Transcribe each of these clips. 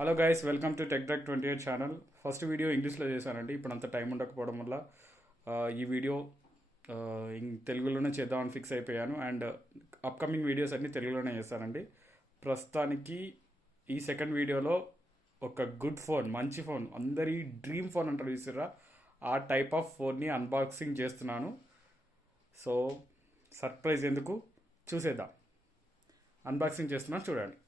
Hello guys, welcome to tech 28 channel. First video ఇంగ్లీష్లో చేశానండి. ఇప్పుడు అంత టైం ఉండకపోవడం వల్ల ఈ వీడియో తెలుగులోనే చేద్దామని ఫిక్స్ అయిపోయాను. అండ్ అప్కమింగ్ వీడియోస్ అన్నీ తెలుగులోనే చేస్తానండి. ప్రస్తుతానికి ఈ సెకండ్ వీడియోలో ఒక గుడ్ ఫోన్, మంచి ఫోన్, అందరి డ్రీమ్ ఫోన్ అంటారు చూసారా, ఆ టైప్ ఆఫ్ ఫోన్ని అన్బాక్సింగ్ చేస్తున్నాను. సో సర్ప్రైజ్ ఎందుకు, చూసేద్దాం. అన్బాక్సింగ్ చేస్తున్నాను, చూడండి.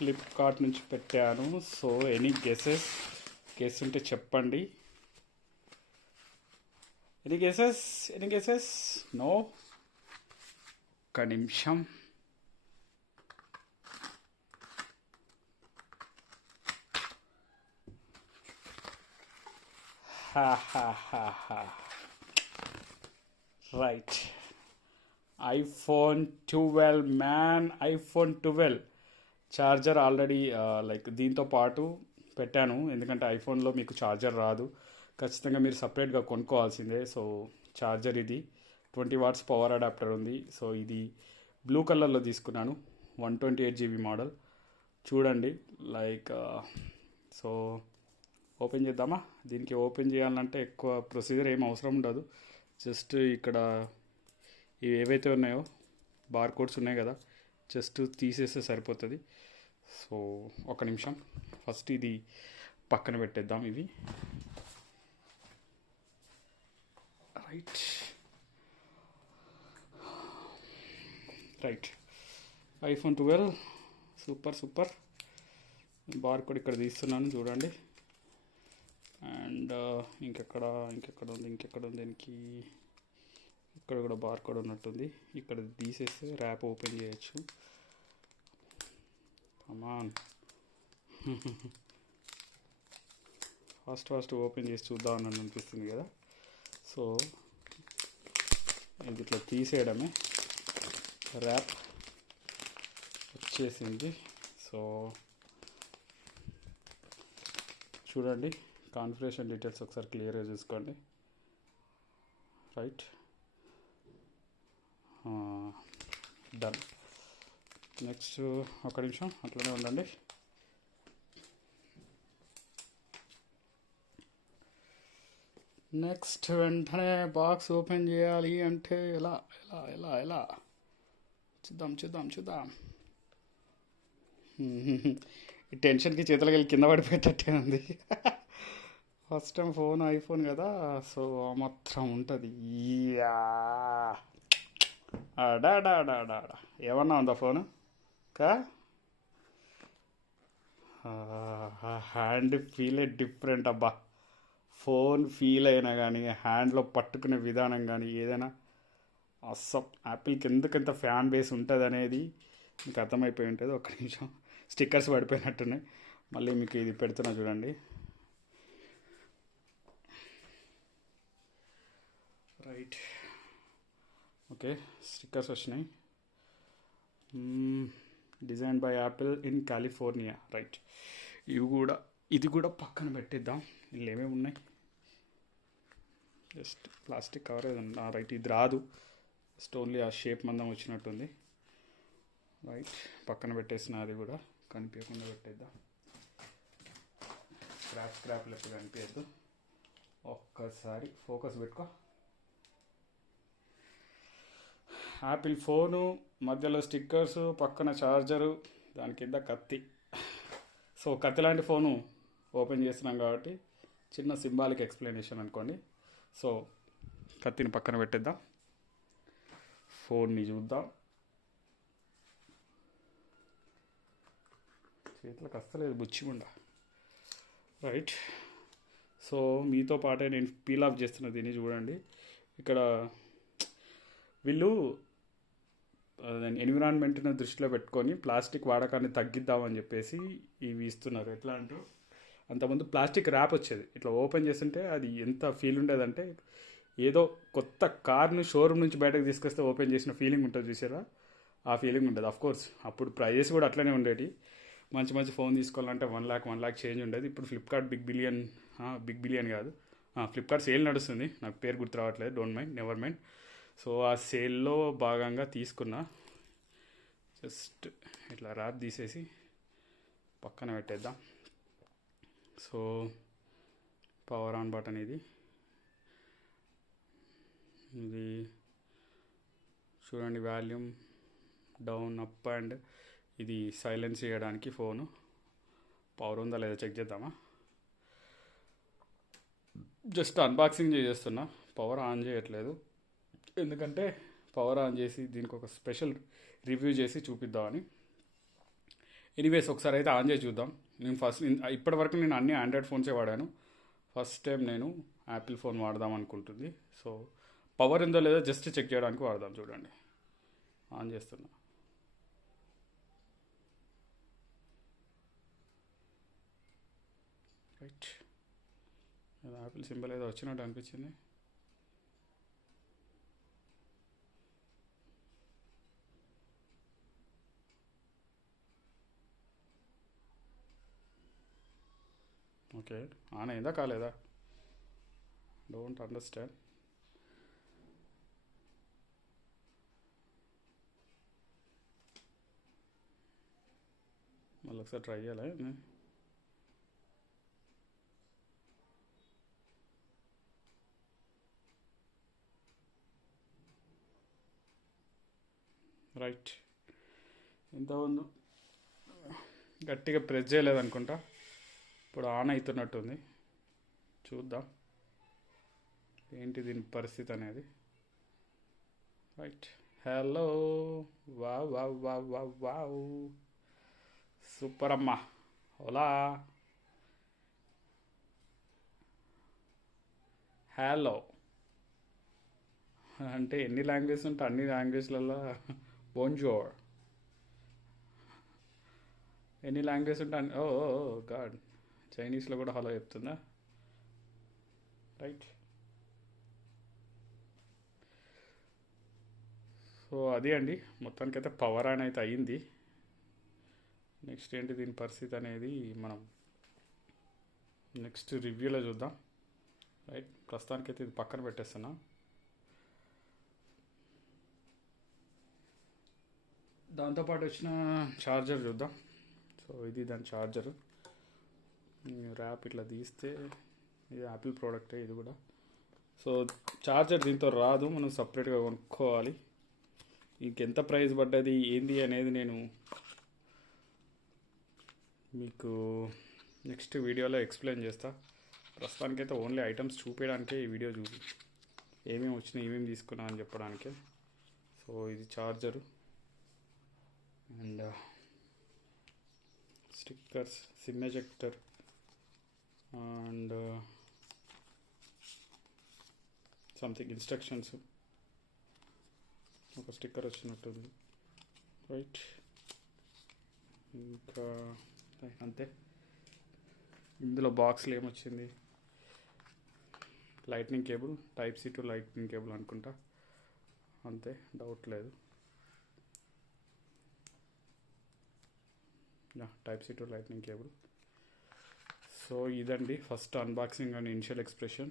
ఫ్లిప్కార్ట్ నుంచి పెట్టాను. సో ఎనీ గెస్ ఉంటే చెప్పండి. Any guesses no. ఒక్క నిమిషం. Right, iPhone 12 man. IPhone 12 charger already దీంతో పాటు పెట్టాను, ఎందుకంటే ఐఫోన్లో మీకు ఛార్జర్ రాదు, ఖచ్చితంగా మీరు సపరేట్గా కొనుక్కోవాల్సిందే. సో ఛార్జర్ ఇది 20 వాట్స్ పవర్ అడాప్టర్ ఉంది. సో ఇది బ్లూ కలర్లో తీసుకున్నాను, 128 GB మోడల్. చూడండి సో ఓపెన్ చేద్దామా. దీనికి ఓపెన్ చేయాలంటే ఎక్కువ ప్రొసీజర్ ఏం అవసరం ఉండదు. జస్ట్ ఇక్కడ ఇవి ఏవైతే ఉన్నాయో బార్ కోడ్స్ ఉన్నాయి కదా, జస్ట్ తీసేస్తే సరిపోతుంది. సో ఒక నిమిషం, ఫస్ట్ ఇది పక్కన పెట్టేద్దాం. ఇవి right iPhone 12 super. Bar code ఇక్కడ తీస్తున్నాను, చూడండి. అండ్ ఇంకెక్కడ ఉంది దీనికి. ఇక్కడ కూడా బార్ కోడ్ ఉన్నట్టుంది. ఇక్కడ తీసేస్తే ర్యాప్ ఓపెన్ చేయొచ్చు. కమాన్, ఫాస్ట్ ఓపెన్ చేసి చూద్దామని అనిపిస్తుంది కదా. సో ఇది ఇట్లా తీసేయడమే, ర్యాప్ వచ్చేసింది. సో చూడండి, కాన్ఫిగరేషన్ డీటెయిల్స్ ఒకసారి క్లియర్గా చూసుకోండి. Right, done. నెక్స్ట్ ఒక నిమిషం అట్లనే ఉండండి. నెక్స్ట్ వెంటనే బాక్స్ ఓపెన్ చేయాలి అంటే ఎలా చూద్దాం. ఈ టెన్షన్కి చేతులకి వెళ్ళి కింద పడిపోయేటట్టే ఉంది. ఫస్ట్ టైం ఫోన్, ఐఫోన్ కదా, సో మాత్రం ఉంటుంది. ఏమన్నా ఉందా ఫోను కా? హ్యాండ్ ఫీలే డిఫరెంట్ అబ్బా. ఫోన్ ఫీల్ అయినా కానీ, హ్యాండ్లో పట్టుకునే విధానం కానీ, ఏదైనా అస్సలు యాపిల్కి ఎందుకంత ఫ్యాన్ బేస్ ఉంటుంది అనేది మీకు అర్థమైపోయి ఉంటుంది. ఒక్క నిమిషం, స్టిక్కర్స్ పడిపోయినట్టున్నాయి. మళ్ళీ మీకు ఇది పెడుతున్నా చూడండి. రైట్, ఓకే, స్టిక్కర్స్ వచ్చినాయి. Design by Apple in California. Right, ఇది కూడా పక్కన పెట్టిద్దాం. వీళ్ళు ఏమేమి ఉన్నాయి, జస్ట్ ప్లాస్టిక్ కవర్ ఏది ఉంది. రైట్, ఇది రాదు, జస్ట్ ఓన్లీ ఆ షేప్ మందం వచ్చినట్టుంది. రైట్, పక్కన పెట్టేసిన అది కూడా కనిపించకుండా పెట్టేద్దాం. స్క్రాప్ లెక్క కనిపించద్దు. ఒక్కసారి ఫోకస్ పెట్టుకో. యాపిల్ ఫోను, మధ్యలో స్టిక్కర్సు, పక్కన ఛార్జరు, దాని కింద కత్తి. సో కత్తి లాంటి ఫోను ఓపెన్ చేస్తున్నాం కాబట్టి చిన్న సింబాలిక్ ఎక్స్ప్లెనేషన్ అనుకోండి. సో కత్తిని పక్కన పెట్టేద్దాం, ఫోన్ని చూద్దాం. చేతులకు అస్సలేదు, బుచ్చిగుండా. రైట్, సో మీతో పాటే నేను పీల్ ఆఫ్ చేస్తున్న దీన్ని చూడండి. ఇక్కడ వీళ్ళు ఎన్విరాన్మెంట్ని దృష్టిలో పెట్టుకొని ప్లాస్టిక్ వాడకాన్ని తగ్గిద్దామని చెప్పేసి ఇవి ఇస్తున్నారు. ఎట్లా అంటే, అంతకుముందు ప్లాస్టిక్ ర్యాప్ వచ్చేది, ఇట్లా ఓపెన్ చేస్తుంటే అది ఎంత ఫీల్ ఉండేదంటే ఏదో కొత్త కార్ను షోరూమ్ నుంచి బయటకు తీసుకొస్తే ఓపెన్ చేసిన ఫీలింగ్ ఉంటుంది చూసారా, ఆ ఫీలింగ్ ఉంటుంది. అఫ్ కోర్స్ అప్పుడు ప్రైజెస్ కూడా అట్లనే ఉండేవి. మంచి మంచి ఫోన్ తీసుకోవాలంటే 1 lakh చేంజ్ ఉండేది. ఇప్పుడు ఫ్లిప్కార్ట్ బిగ్ బిలియన్ కాదు, ఫ్లిప్కార్ట్ సేల్ నడుస్తుంది. నాకు పేరు గుర్తు రావట్లేదు, don't mind, never mind. So ఆ సేల్లో భాగంగా తీసుకున్నా. జస్ట్ ఇట్లా ర్యాప్ తీసేసి పక్కన పెట్టేద్దాం. సో పవర్ ఆన్ బటన్ ఇది చూడండి, వాల్యూమ్ డౌన్, అప్ అండ్ ఇది సైలెన్స్ చేయడానికి ఫోను. పవర్ ఉందా లేదా చెక్ చేద్దామా. జస్ట్ అన్బాక్సింగ్ చేస్తున్నా, పవర్ ఆన్ చేయట్లేదు. ఎందుకంటే పవర్ ఆన్ చేసి దీనికి ఒక స్పెషల్ రివ్యూ చేసి చూపిద్దామని. ఎనీవేస్ ఒకసారి అయితే ఆన్ చేసి చూద్దాం. ఇప్పటివరకు నేను అన్ని ఆండ్రాయిడ్ ఫోన్సే వాడాను. ఫస్ట్ టైం నేను యాపిల్ ఫోన్ వాడదాం అనుకుంటుంది. సో పవర్ ఉందో లేదో జస్ట్ చెక్ చేయడానికి వాడదాం. చూడండి, ఆన్ చేస్తున్నా. రైట్, యాపిల్ సింబల్ ఏదో వచ్చినట్టు అనిపించింది. ఓకే, ఆన్ అయిందా కాలేదా, డోంట్ అండర్స్టాండ్. మళ్ళీ ఒకసారి ట్రై చేయాలా. రైట్, ఎంత ఉందో గట్టిగా ప్రెస్ చేయలేదు అనుకుంటా. ఇప్పుడు ఆన్ అవుతున్నట్టుంది, చూద్దాం ఏంటి దీని పరిస్థితి అనేది. Right, hello, wow wow wow wow wow, super అమ్మా. ఓలా, హలో అంటే ఎన్ని లాంగ్వేజెస్ ఉంటే అన్ని లాంగ్వేజ్లలో బోన్జోర్, ఎన్ని లాంగ్వేజ్ ఉంటే ఓ గాడ్, చైనీస్లో కూడా హలో చెప్తుందా. రైట్, సో అది అండి, మొత్తానికైతే పవర్ ఆన్ అయితే అయ్యింది. నెక్స్ట్ ఏంటి దీని పరిస్థితి అనేది మనం నెక్స్ట్ రివ్యూలో చూద్దాం. రైట్, ప్రస్తుతానికైతే ఇది పక్కన పెట్టేస్తున్నా. దాంతోపాటు వచ్చిన ఛార్జర్ చూద్దాం. సో ఇది దాని ఛార్జరు. ర్యాప్ ఇట్లా తీస్తే ఇది యాపిల్ ప్రోడక్టే ఇది కూడా. సో ఛార్జర్ దీంతో రాదు, మనం సపరేట్గా కొనుక్కోవాలి. ఇంకెంత ప్రైస్ పడ్డది ఏంది అనేది నేను మీకు నెక్స్ట్ వీడియోలో ఎక్స్ప్లెయిన్ చేస్తా. ప్రస్తుతానికైతే ఓన్లీ ఐటమ్స్ చూపించడానికే ఈ వీడియో ఏమేమి వచ్చినాయి, ఏమేమి తీసుకున్నా అని చెప్పడానికే. సో ఇది charger and stickers, SIM ejector and something instructions, ఒక స్టిక్కర్ వచ్చినట్టుంది. రైట్, ఇంకా అంతే. ఇందులో బాక్స్లో ఏమొచ్చింది, lightning cable, type C to lightning cable అనుకుంటా, అంతే, డౌట్ లేదు. Type C to lightning cable. So ఇదండి first unboxing and initial expression.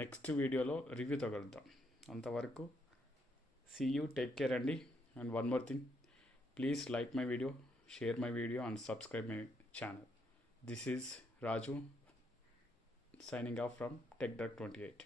Next వీడియోలో రివ్యూతో కలుద్దాం. అంతవరకు సీ యూ, టేక్ కేర్ అండి. And one more thing, please like my video, share my video and subscribe my channel. This is Raju signing off from TechDuck 28.